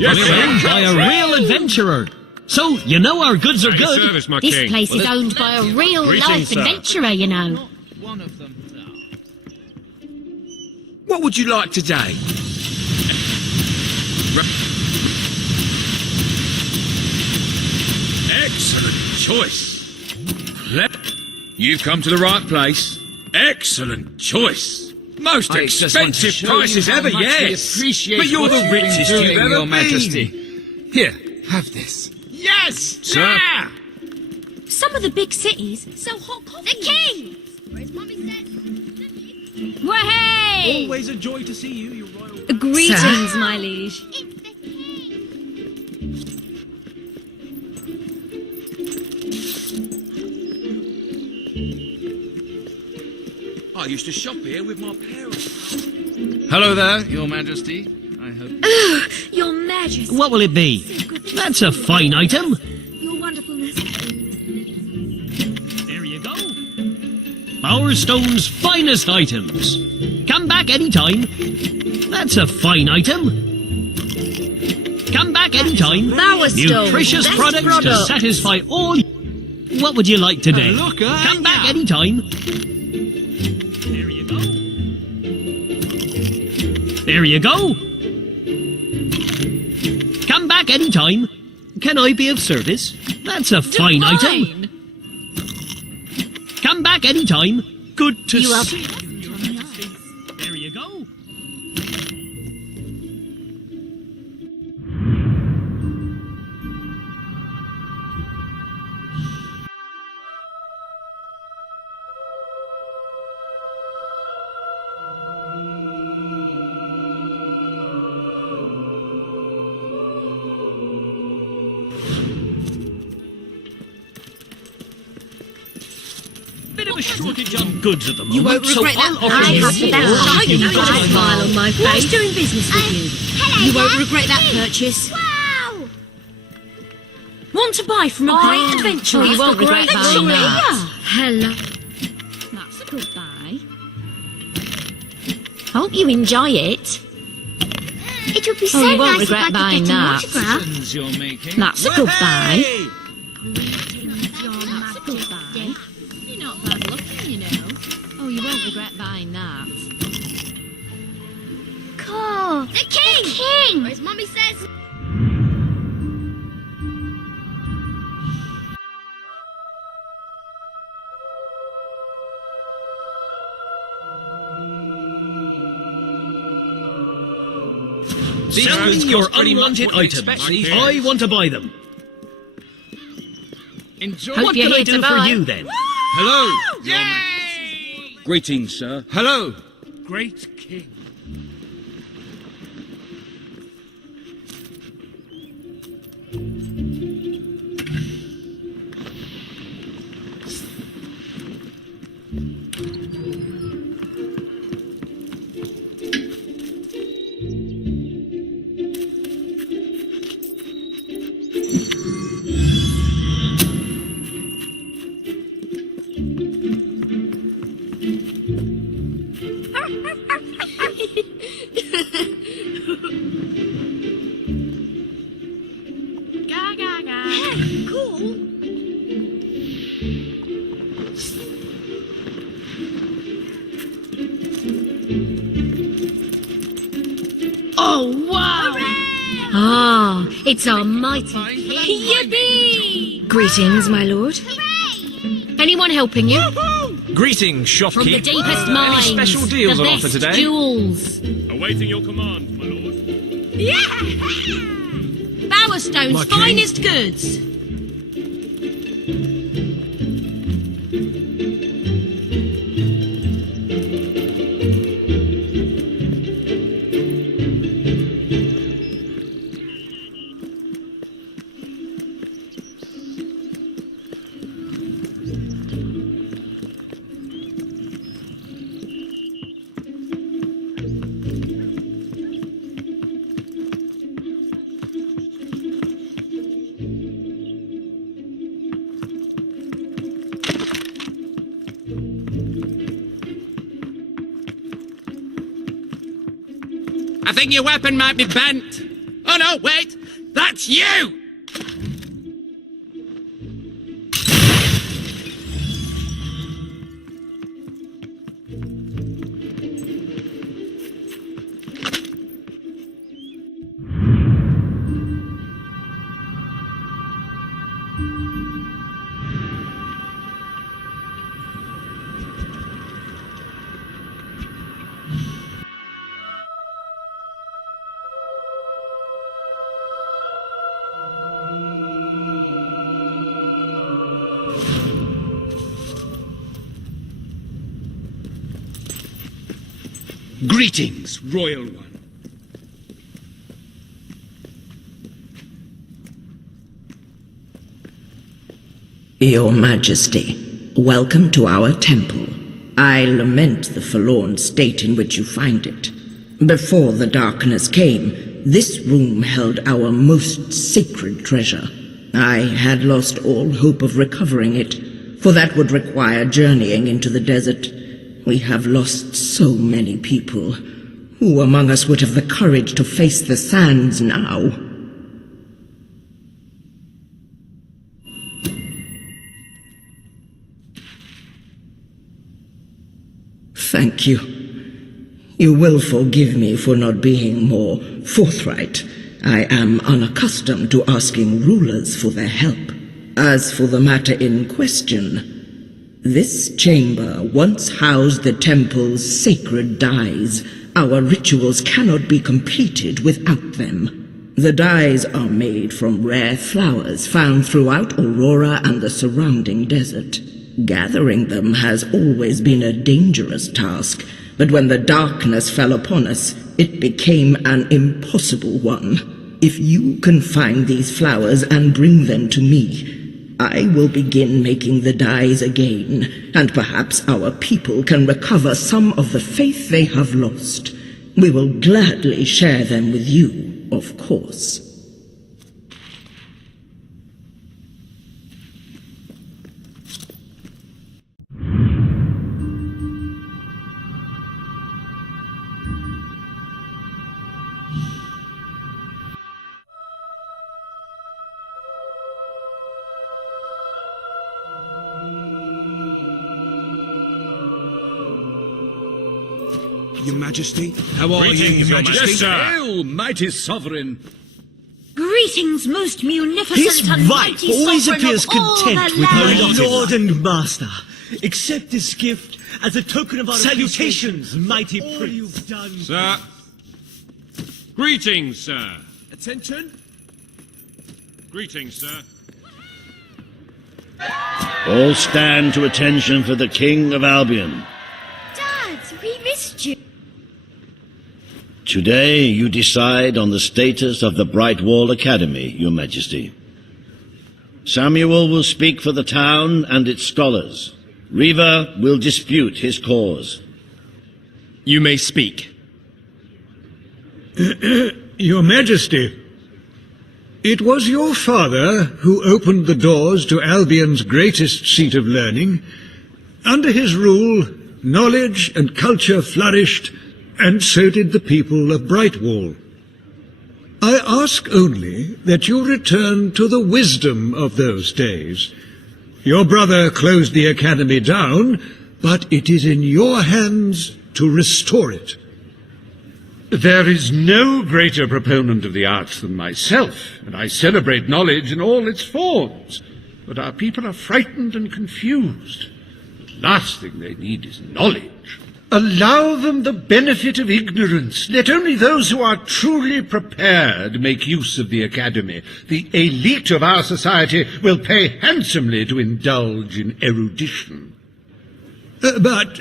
Yes, We're sir. owned by a real adventurer. So, you know our goods are good. Service, my This king. place is owned by a real Greetings, life sir. adventurer, you know. Not one of them. What would you like today? Excellent choice. You've come to the right place. Excellent choice. Most I just want to expensive show prices you how ever, much we yes. appreciate But you're what the you've been richest doing, you've ever Your been. Majesty. Here, have this. Yes, Sir. yeah. Some of the big cities sell hot coffee. The king! Where's Mummy said? Way! Always a joy to see you, your royal... Greetings, my liege. It's the king. I used to shop here with my parents. Hello there, Your Majesty. I hope... Your Majesty. What will it be? That's a fine item. Your wonderfulness. There you go. Bowerstone's finest items. Come back anytime. That's a fine item. Come back anytime. Bowerstone, Nutritious best products to product. satisfy all. What would you like today? Look, Come back anytime. There you go. There you go. Come back anytime. Can I be of service? That's a fine item. Fine. Come back anytime. Good to You have- see you. There you go. Bit of a shortage on goods at the moment. You won't regret so that. I'll offer I you have four that if you shiny buy bright them. smile on my face. Who's doing business with you? Hello You won't there. regret that purchase. Wow! Want to buy from a great adventurer? You won't regret buying that. Hello. That's a good buy. Hope you enjoy it. It would be so you won't nice if I regret could buying get an that. autograph. Decisions you're making. That's a good buy. Hey! That's a good buy. You're not bad looking, you know. Oh, you won't regret buying that. Cool. The king! The king! Whereas Mummy says... Sell me goods your cost pretty much unwanted what we items. expect, my dear. I want to buy them. Enjoy. Hope What you're can I here do to for buy. you then? Hello, Your Majesty. Greetings, sir. Hello, great king. Ga, ga, ga. Cool. Oh, wow! Ah, it's our mighty king. Yippee! Greetings, my lord. Anyone helping you? Greetings, shopkeep. From the deepest Any mines. special deals the on best offer today? jewels. Awaiting your command, my lord. Bowerstone's My king. finest goods. I think your weapon might be bent. Oh no, wait! That's you! Greetings, Royal One. Your Majesty, welcome to our temple. I lament the forlorn state in which you find it. Before the darkness came, this room held our most sacred treasure. I had lost all hope of recovering it, for that would require journeying into the desert. We have lost so many people. Who among us would have the courage to face the sands now? Thank you. You will forgive me for not being more forthright. I am unaccustomed to asking rulers for their help. As for the matter in question, this chamber once housed the temple's sacred dyes. Our rituals cannot be completed without them. The dyes are made from rare flowers found throughout Aurora and the surrounding desert. Gathering them has always been a dangerous task, but when the darkness fell upon us, it became an impossible one. If you can find these flowers and bring them to me, I will begin making the dyes again, and perhaps our people can recover some of the faith they have lost. We will gladly share them with you, of course. Your Majesty, how are Greetings, you, Your Your Majesty? Majesty. Yes, sir. Hail, mighty sovereign. Greetings, most munificent His and wife mighty always sovereign appears of all content the with her land. Lord and Master. Accept this gift as a token of our salutations, mighty prince. All you've done. Sir. Greetings, sir. Attention. Greetings, sir. All stand to attention for the King of Albion. Dad, we missed you. Today you decide on the status of the Brightwall Academy, Your Majesty. Samuel will speak for the town and its scholars. Reva will dispute his cause. You may speak. Your Majesty, it was your father who opened the doors to Albion's greatest seat of learning. Under his rule, knowledge and culture flourished, and so did the people of Brightwall. I ask only that you return to the wisdom of those days. Your brother closed the academy down, but it is in your hands to restore it. There is no greater proponent of the arts than myself, and I celebrate knowledge in all its forms. But our people are frightened and confused. The last thing they need is knowledge. Allow them the benefit of ignorance. Let only those who are truly prepared make use of the academy. The elite of our society will pay handsomely to indulge in erudition. But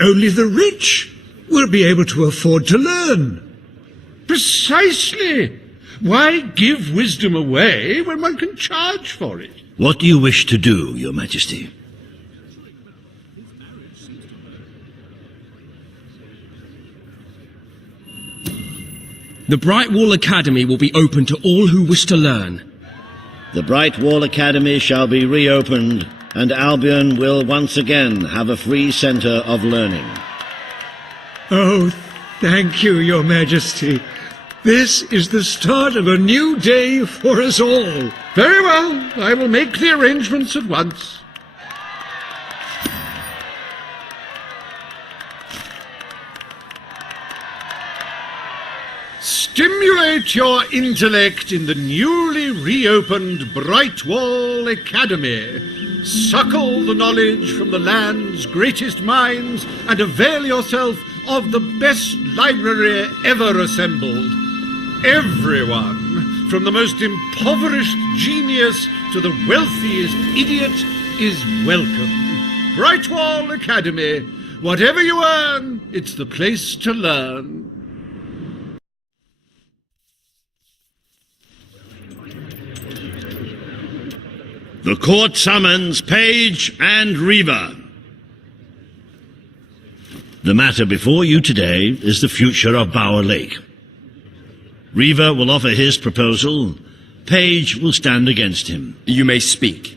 only the rich will be able to afford to learn. Precisely. Why give wisdom away when one can charge for it? What do you wish to do, Your Majesty? The Brightwall Academy will be open to all who wish to learn. The Brightwall Academy shall be reopened, and Albion will once again have a free centre of learning. Oh, thank you, Your Majesty. This is the start of a new day for us all. Very well. I will make the arrangements at once. Stimulate your intellect in the newly reopened Brightwall Academy. Suckle the knowledge from the land's greatest minds and avail yourself of the best library ever assembled. Everyone, from the most impoverished genius to the wealthiest idiot, is welcome. Brightwall Academy. Whatever you earn, it's the place to learn. The court summons Page and Reaver. The matter before you today is the future of Bower Lake. Reaver will offer his proposal. Page will stand against him. You may speak.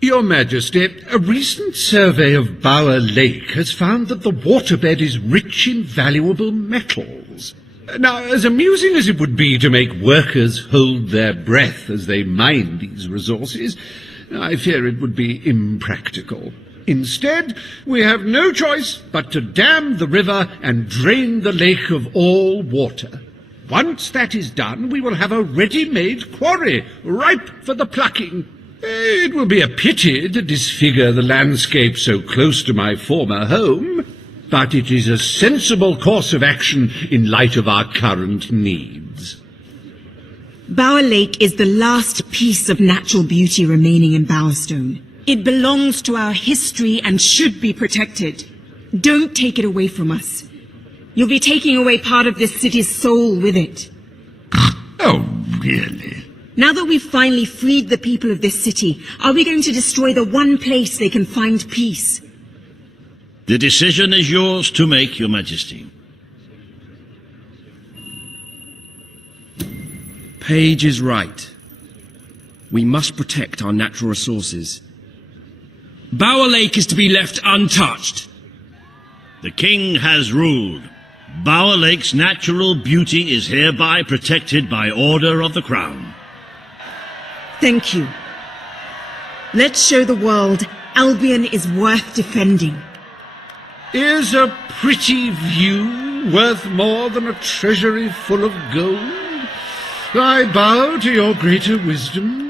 Your Majesty, a recent survey of Bower Lake has found that the waterbed is rich in valuable metals. Now, as amusing as it would be to make workers hold their breath as they mine these resources, I fear it would be impractical. Instead, we have no choice but to dam the river and drain the lake of all water. Once that is done, we will have a ready-made quarry, ripe for the plucking. It will be a pity to disfigure the landscape so close to my former home, but it is a sensible course of action in light of our current needs. Bower Lake is the last piece of natural beauty remaining in Bowerstone. It belongs to our history and should be protected. Don't take it away from us. You'll be taking away part of this city's soul with it. Oh, really? Now that we've finally freed the people of this city, are we going to destroy the one place they can find peace? The decision is yours to make, Your Majesty. Page is right. We must protect our natural resources. Bower Lake is to be left untouched. The King has ruled. Bower Lake's natural beauty is hereby protected by order of the Crown. Thank you. Let's show the world Albion is worth defending. Is a pretty view worth more than a treasury full of gold? I bow to your greater wisdom.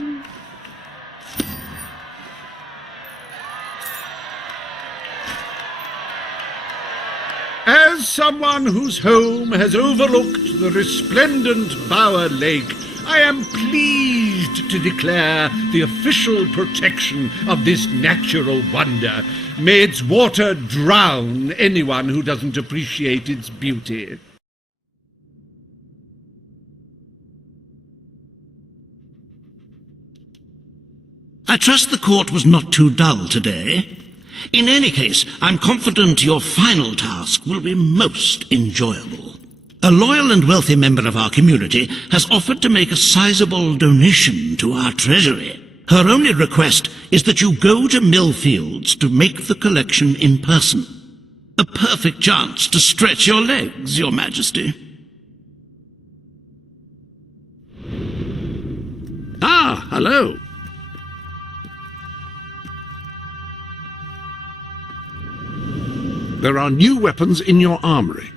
As someone whose home has overlooked the resplendent Bower Lake, I am pleased to declare the official protection of this natural wonder. May its water drown anyone who doesn't appreciate its beauty. I trust the court was not too dull today. In any case, I'm confident your final task will be most enjoyable. A loyal and wealthy member of our community has offered to make a sizable donation to our treasury. Her only request is that you go to Millfields to make the collection in person. A perfect chance to stretch your legs, Your Majesty. Ah, hello. There are new weapons in your armory.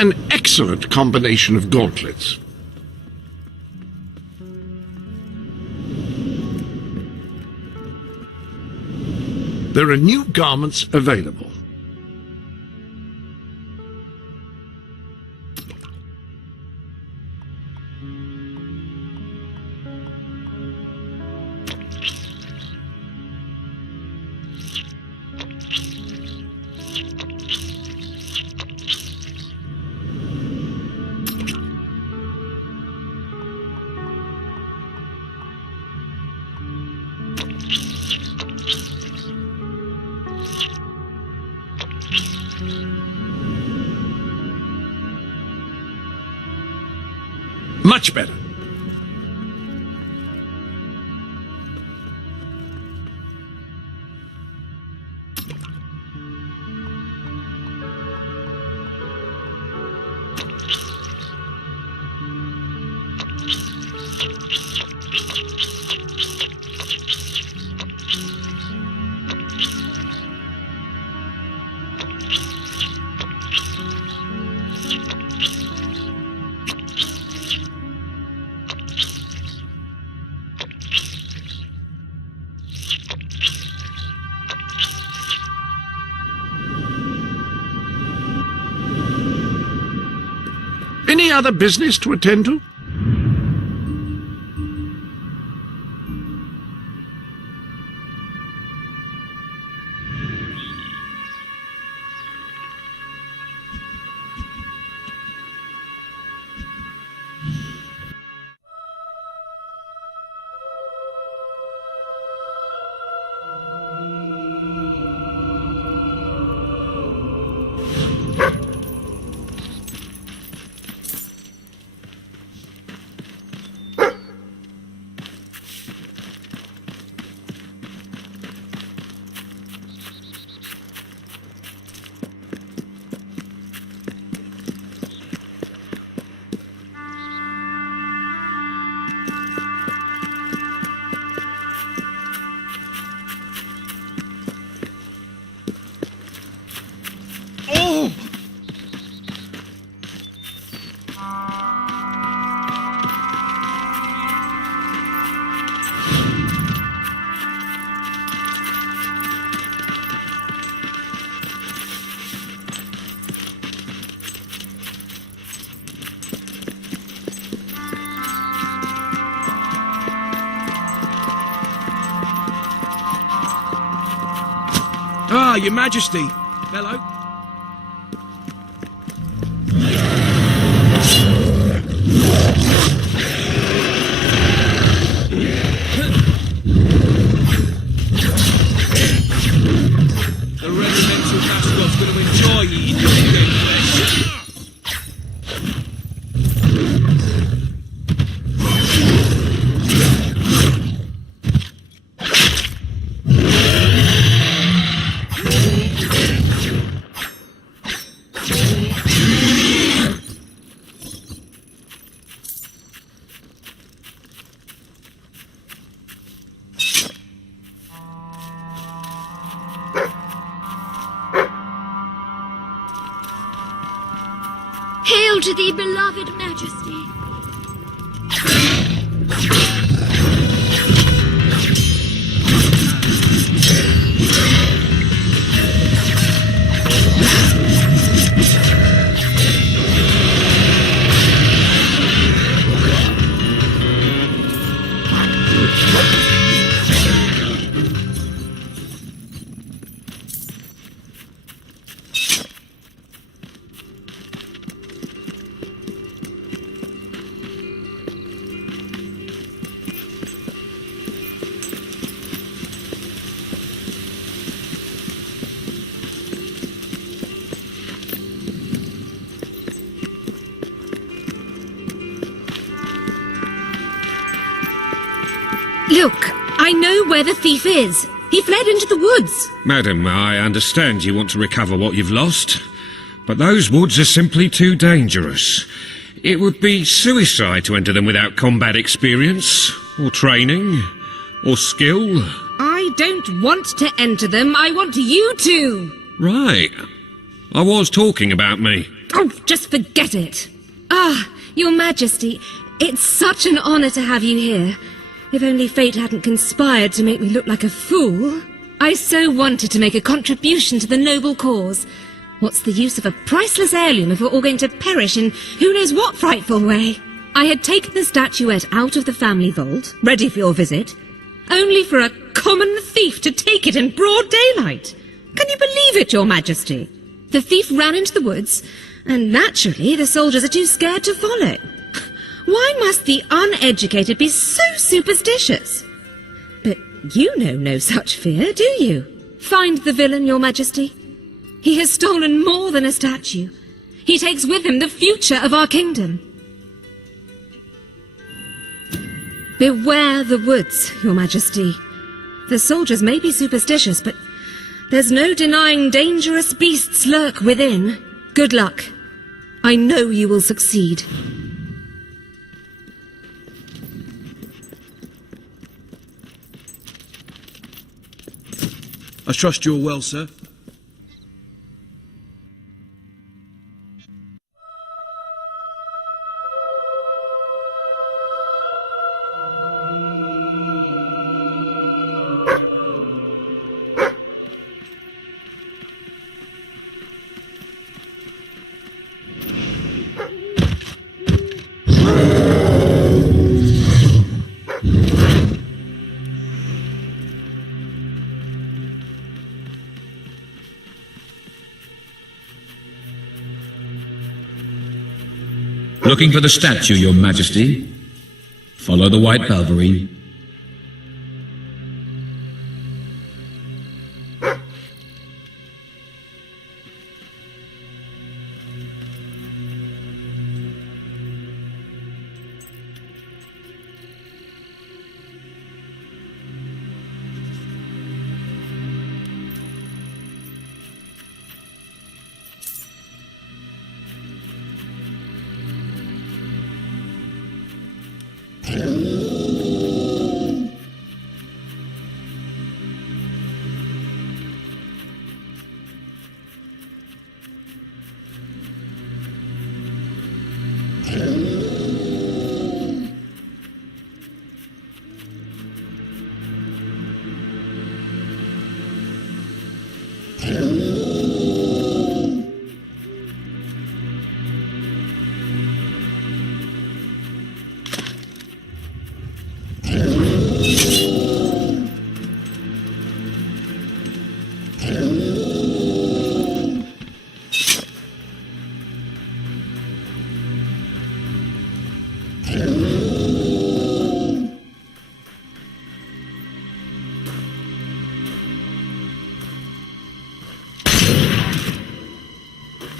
An excellent combination of gauntlets. There are new garments available. Much better. Any other business to attend to? Ah, Your Majesty. Hello. The regimental mascot's going to enjoy eating your dead flesh. Hail to thee, beloved Majesty. Look, I know where the thief is. He fled into the woods. Madam, I understand you want to recover what you've lost, but those woods are simply too dangerous. It would be suicide to enter them without combat experience, or training, or skill. I don't want to enter them. I want you to. Right. I was talking about me. Oh, just forget it. Ah, Your Majesty, it's such an honour to have you here. If only fate hadn't conspired to make me look like a fool. I so wanted to make a contribution to the noble cause. What's the use of a priceless heirloom if we're all going to perish in who knows what frightful way? I had taken the statuette out of the family vault, ready for your visit, only for a common thief to take it in broad daylight. Can you believe it, Your Majesty? The thief ran into the woods, and naturally the soldiers are too scared to follow. Why must the uneducated be so superstitious? But you know no such fear, do you? Find the villain, Your Majesty. He has stolen more than a statue. He takes with him the future of our kingdom. Beware the woods, Your Majesty. The soldiers may be superstitious, but there's no denying dangerous beasts lurk within. Good luck. I know you will succeed. I trust you're well, sir. Looking for the statue, Your Majesty. Follow the white Balverine.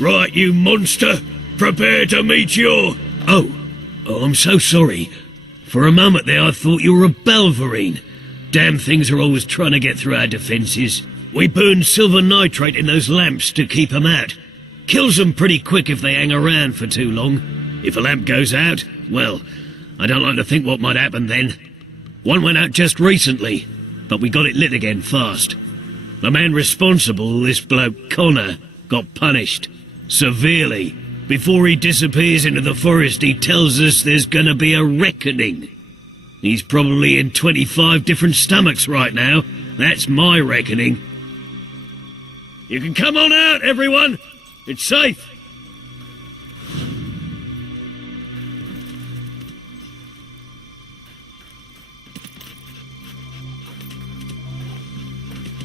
Right, you monster! Prepare to meet your... Oh, I'm so sorry. For a moment there I thought you were a Balverine. Damn things are always trying to get through our defences. We burn silver nitrate in those lamps to keep them out. Kills them pretty quick if they hang around for too long. If a lamp goes out, well, I don't like to think what might happen then. One went out just recently, but we got it lit again fast. The man responsible, this bloke Connor, got punished. Severely. Before he disappears into the forest, he tells us there's gonna be a reckoning. He's probably in 25 different stomachs right now. That's my reckoning. You can come on out, everyone. It's safe.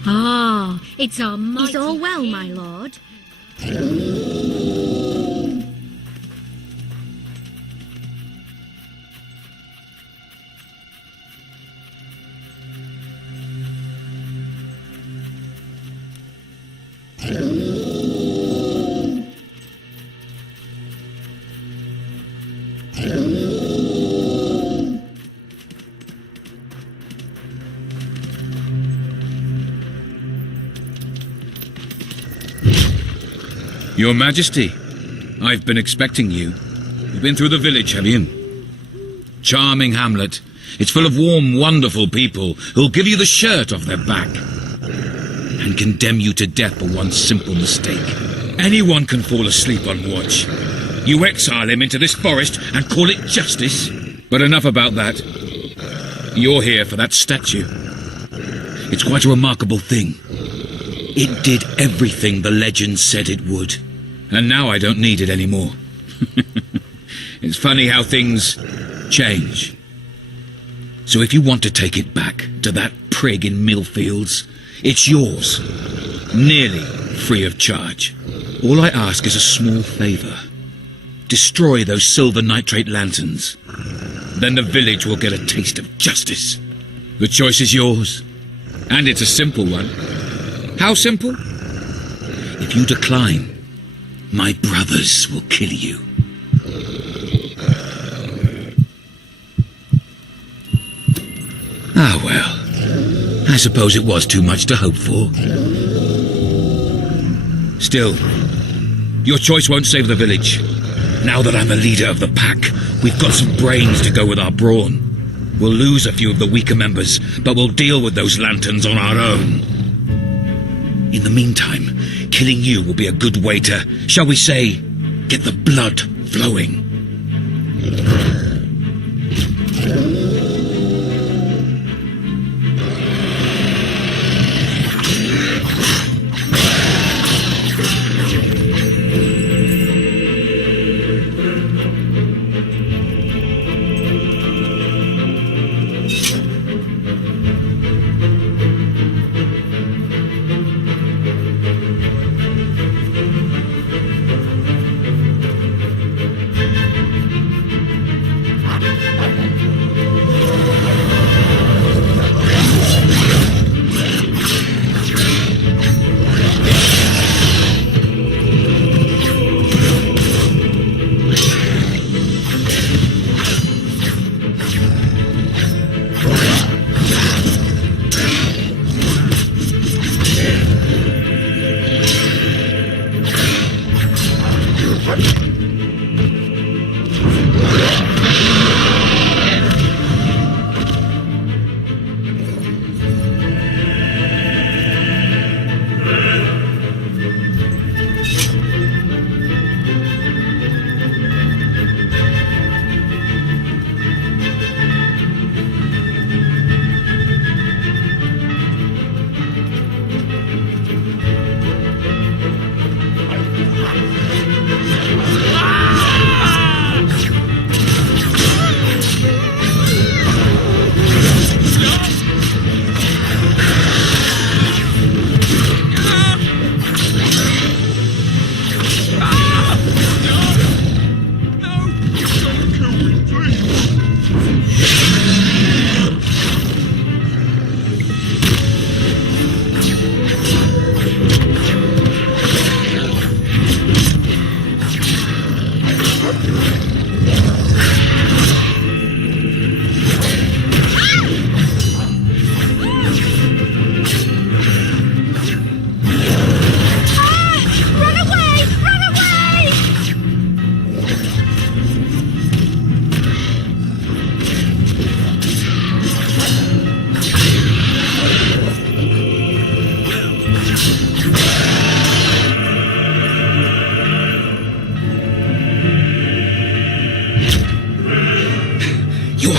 Ah, it's our mighty... Is all well, my lord? Your Majesty, I've been expecting you. You've been through the village, have you? Charming hamlet. It's full of warm, wonderful people who'll give you the shirt off their back and condemn you to death for one simple mistake. Anyone can fall asleep on watch. You exile him into this forest and call it justice. But enough about that. You're here for that statue. It's quite a remarkable thing. It did everything the legend said it would. And now I don't need it anymore. It's funny how things change. So if you want to take it back to that prig in Millfields, it's yours. Nearly free of charge. All I ask is a small favour. Destroy those silver nitrate lanterns. Then the village will get a taste of justice. The choice is yours. And it's a simple one. How simple? If you decline, my brothers will kill you. well, I suppose it was too much to hope for. Still, your choice won't save the village. Now that I'm the leader of the pack, we've got some brains to go with our brawn. We'll lose a few of the weaker members, but we'll deal with those lanterns on our own. In the meantime, killing you will be a good way to, shall we say, get the blood flowing.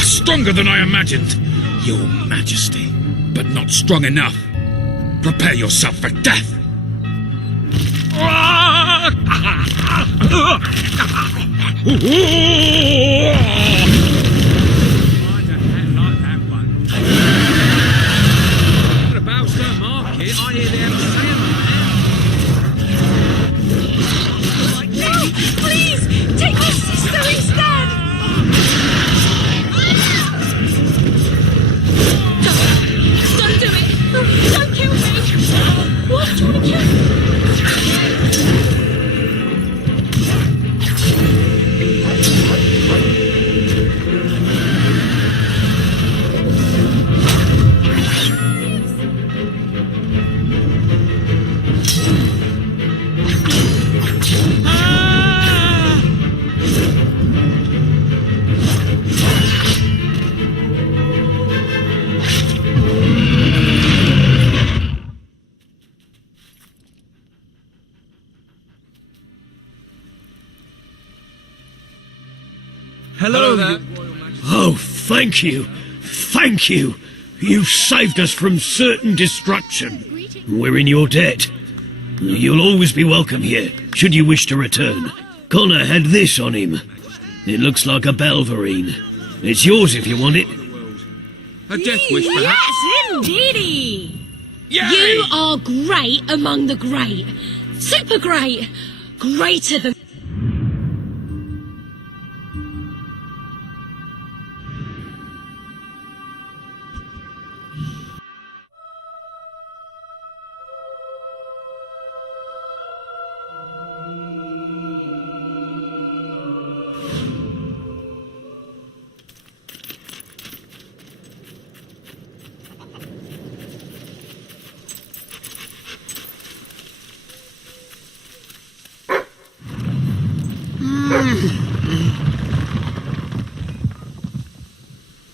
Stronger than I imagined, Your Majesty, but not strong enough. Prepare yourself for death. Please, take my sister instead! Don't do it! Don't kill me! What? Do you want to kill me? Hello there. Oh, thank you. Thank you. You saved us from certain destruction. We're in your debt. You'll always be welcome here, should you wish to return. Connor had this on him. It looks like a Belverine. It's yours if you want it. A death wish, perhaps? Yes, indeedy! Yay! You are great among the great. Super great. Greater than...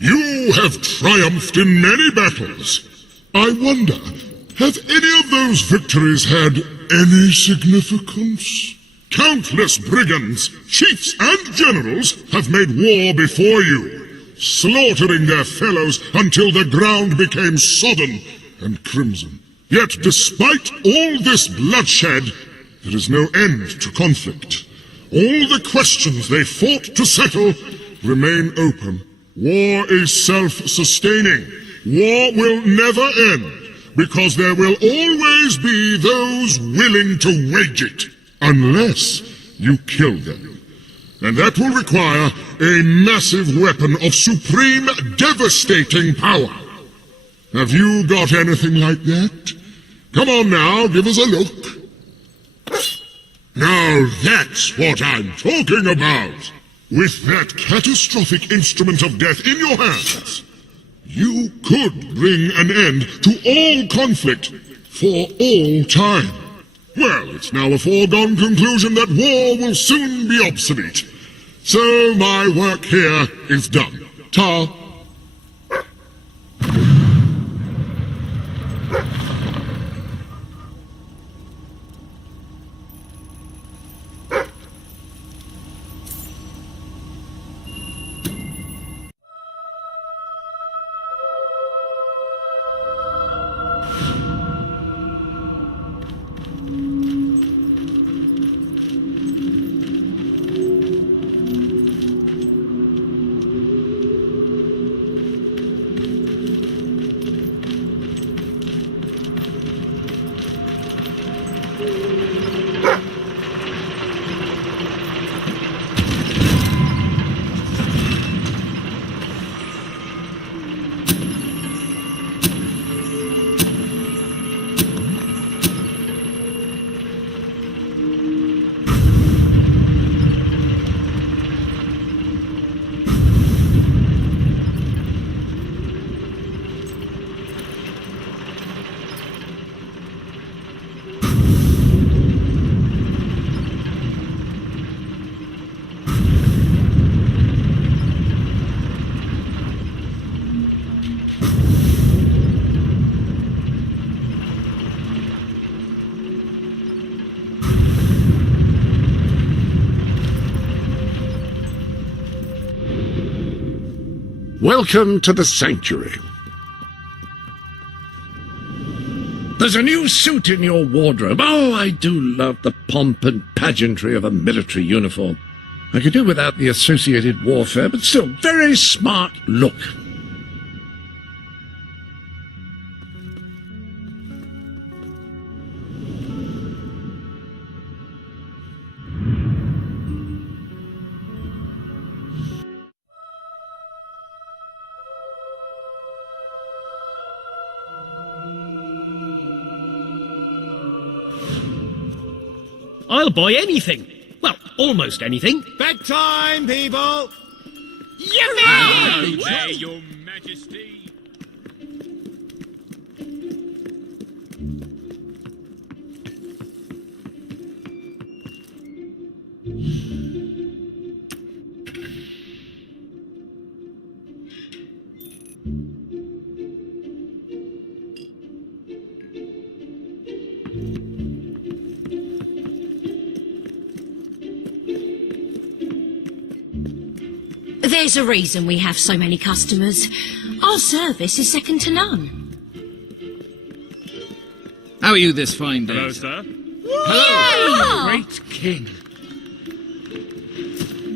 You have triumphed in many battles. I wonder, have any of those victories had any significance? Countless brigands, chiefs and generals have made war before you, slaughtering their fellows until the ground became sodden and crimson. Yet despite all this bloodshed, there is no end to conflict. All the questions they fought to settle remain open. War is self-sustaining. War will never end, because there will always be those willing to wage it, unless you kill them. And that will require a massive weapon of supreme, devastating power. Have you got anything like that? Come on now, give us a look. Now that's what I'm talking about. With that catastrophic instrument of death in your hands, you could bring an end to all conflict for all time. Well, it's now a foregone conclusion that war will soon be obsolete. So my work here is done. Ta. Welcome to the Sanctuary. There's a new suit in your wardrobe. Oh, I do love the pomp and pageantry of a military uniform. I could do without the associated warfare, but still, very smart look. I'll buy anything. Well, almost anything. Bedtime, people! Hello there, Your Majesty. There's a reason we have so many customers. Our service is second to none. How are you this fine day? Hello, sir. Hello! Great king.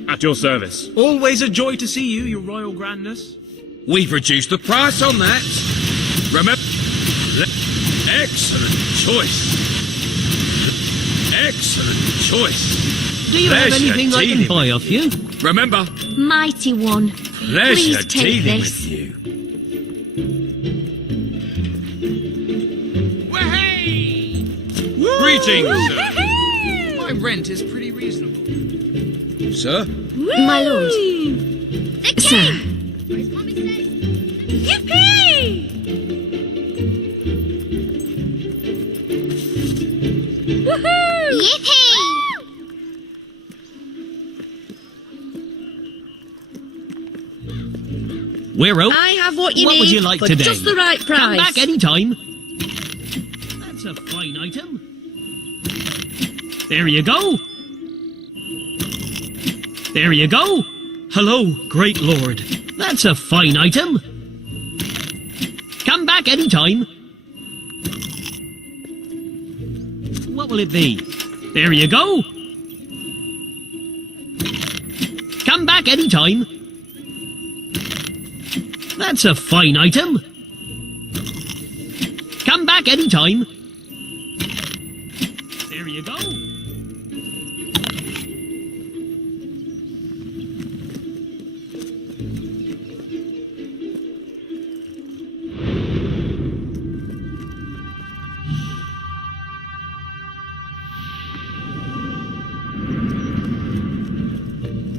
At your service. Always a joy to see you, your royal grandness. We've reduced the price on that. Remember? Excellent choice. Excellent choice. Do you have anything I can buy off you? Remember? Mighty one. Pleasure Please take dealing this. with you. Greetings, sir. My rent is pretty reasonable. Sir? My lord. The king! Yippee! Woohoo! Yippee! We're out. I have what you What need would you like for today? just the right price. Come back any time. That's a fine item. There you go. There you go. Hello, great lord. That's a fine item. Come back any time. What will it be? There you go. Come back any time. That's a fine item. Come back any time. There you go.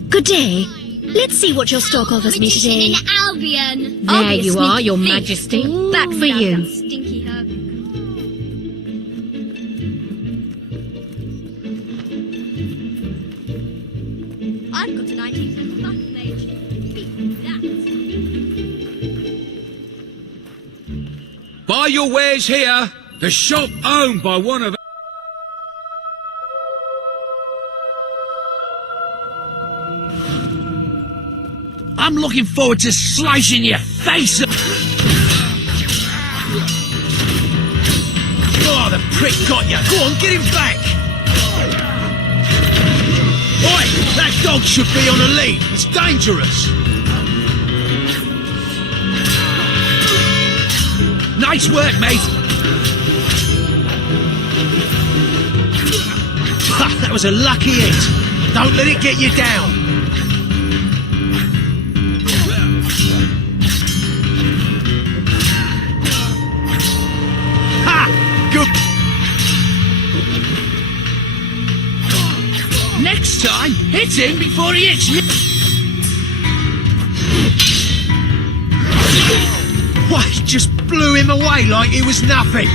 Good day. Let's see what your stock offers me today. In Albion. There Obviously, you are, Your thief. Majesty. Ooh, That for down you. that stinky herb. I've got a 19th level battle mage. Beat that. Buy your wares here. The shop owned by one of... I'm looking forward to slicing your face up. Oh, the prick got you. Go on, get him back. Oi, that dog should be on a lead. It's dangerous. Nice work, mate. Ha, that was a lucky hit. Don't let it get you down. Next time, hit him before he hits you. Why, he just blew him away like it was nothing.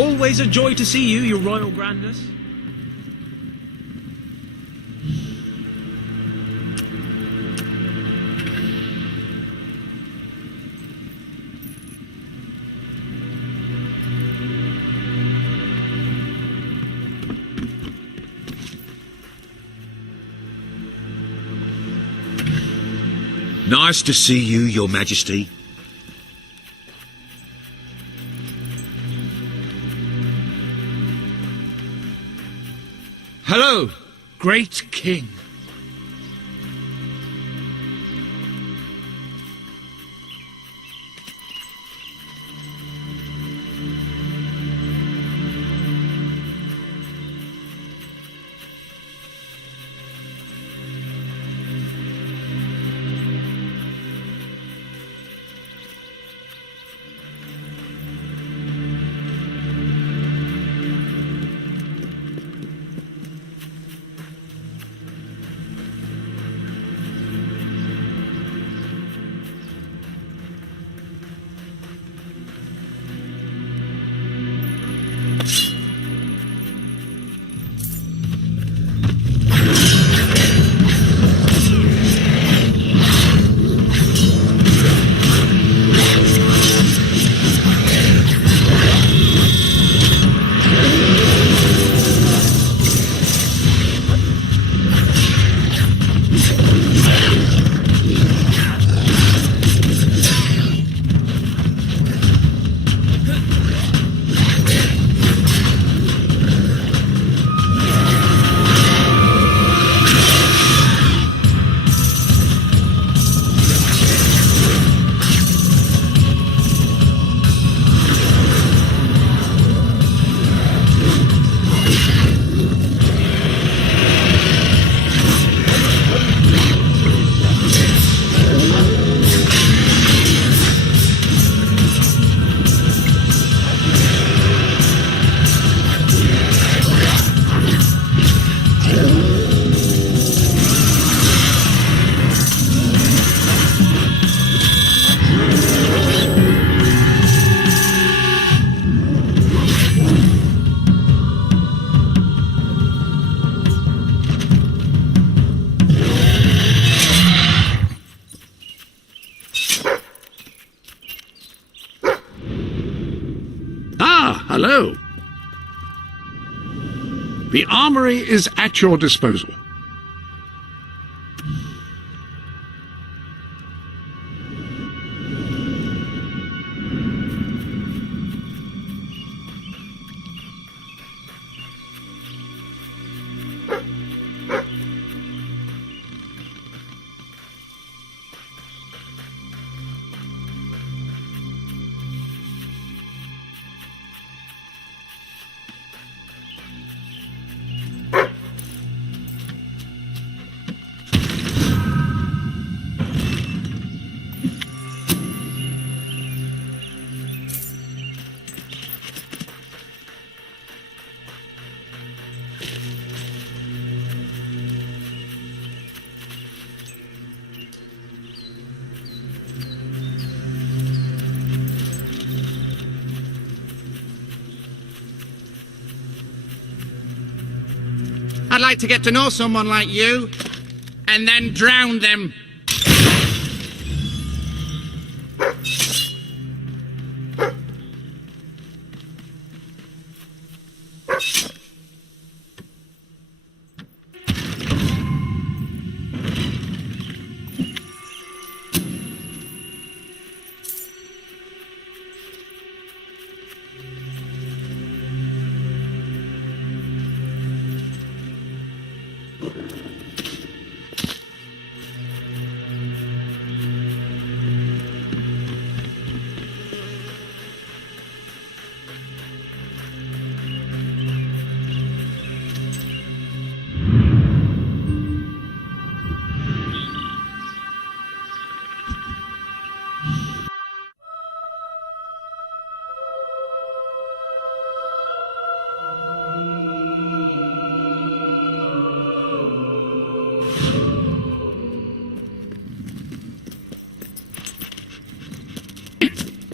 Always a joy to see you, your royal grandness. Nice to see you, Your Majesty. Hello, great king. Hello. The armory is at your disposal. I'd like to get to know someone like you, and then drown them.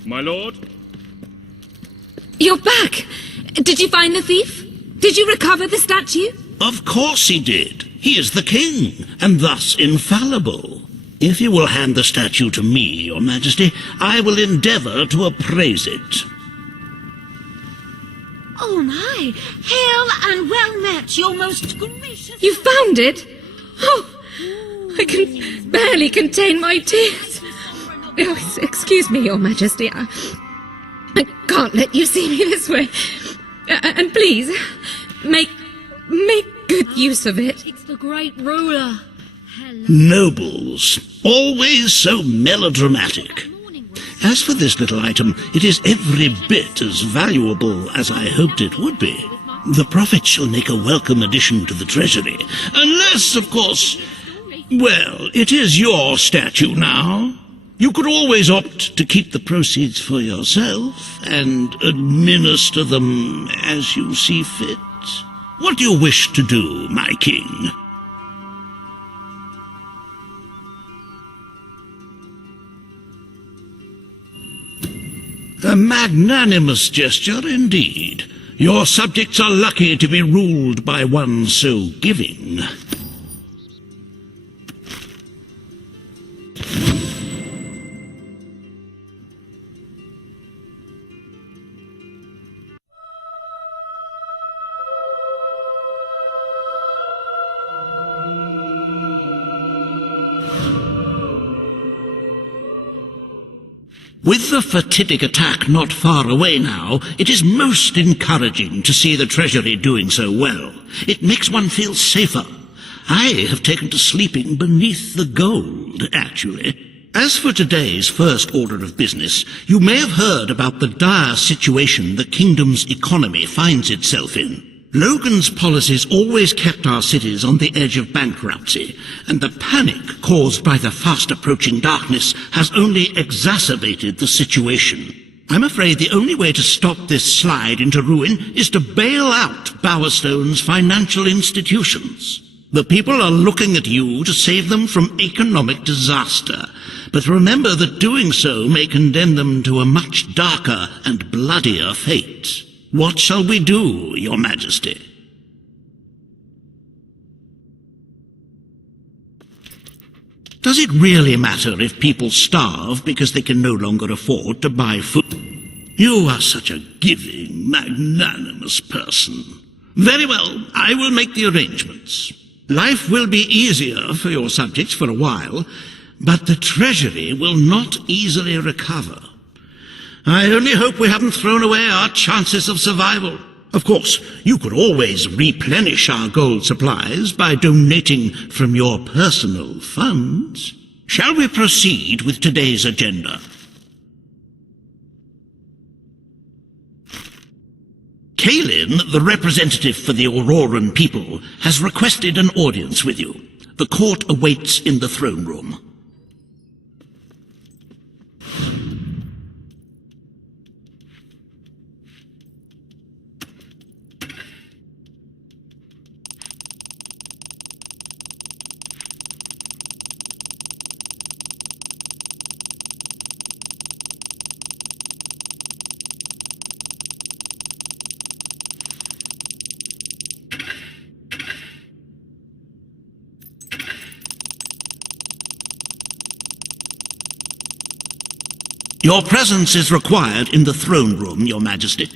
My lord? You're back! Did you find the thief? Did you recover the statue? Of course he did. He is the king, and thus infallible. If you will hand the statue to me, Your Majesty, I will endeavour to appraise it. Oh my! Hail and well met, your most gracious... You found it? Oh, I can barely contain my tears. Oh, excuse me, Your Majesty. I can't let you see me this way. And please, make good use of it. It's the great ruler. Nobles, always so melodramatic. As for this little item, it is every bit as valuable as I hoped it would be. The Prophet shall make a welcome addition to the treasury, unless, of course, well, it is your statue now. You could always opt to keep the proceeds for yourself and administer them as you see fit. What do you wish to do, my king? A magnanimous gesture indeed. Your subjects are lucky to be ruled by one so giving. With the fatidic attack not far away now, it is most encouraging to see the Treasury doing so well. It makes one feel safer. I have taken to sleeping beneath the gold, actually. As for today's first order of business, you may have heard about the dire situation the kingdom's economy finds itself in. Logan's policies always kept our cities on the edge of bankruptcy, and the panic caused by the fast-approaching darkness has only exacerbated the situation. I'm afraid the only way to stop this slide into ruin is to bail out Bowerstone's financial institutions. The people are looking at you to save them from economic disaster, but remember that doing so may condemn them to a much darker and bloodier fate. What shall we do, Your Majesty? Does it really matter if people starve because they can no longer afford to buy food? You are such a giving, magnanimous person. Very well, I will make the arrangements. Life will be easier for your subjects for a while, but the Treasury will not easily recover. I only hope we haven't thrown away our chances of survival. Of course, you could always replenish our gold supplies by donating from your personal funds. Shall we proceed with today's agenda? Kalin, the representative for the Auroran people, has requested an audience with you. The court awaits in the throne room. Your presence is required in the throne room, Your Majesty.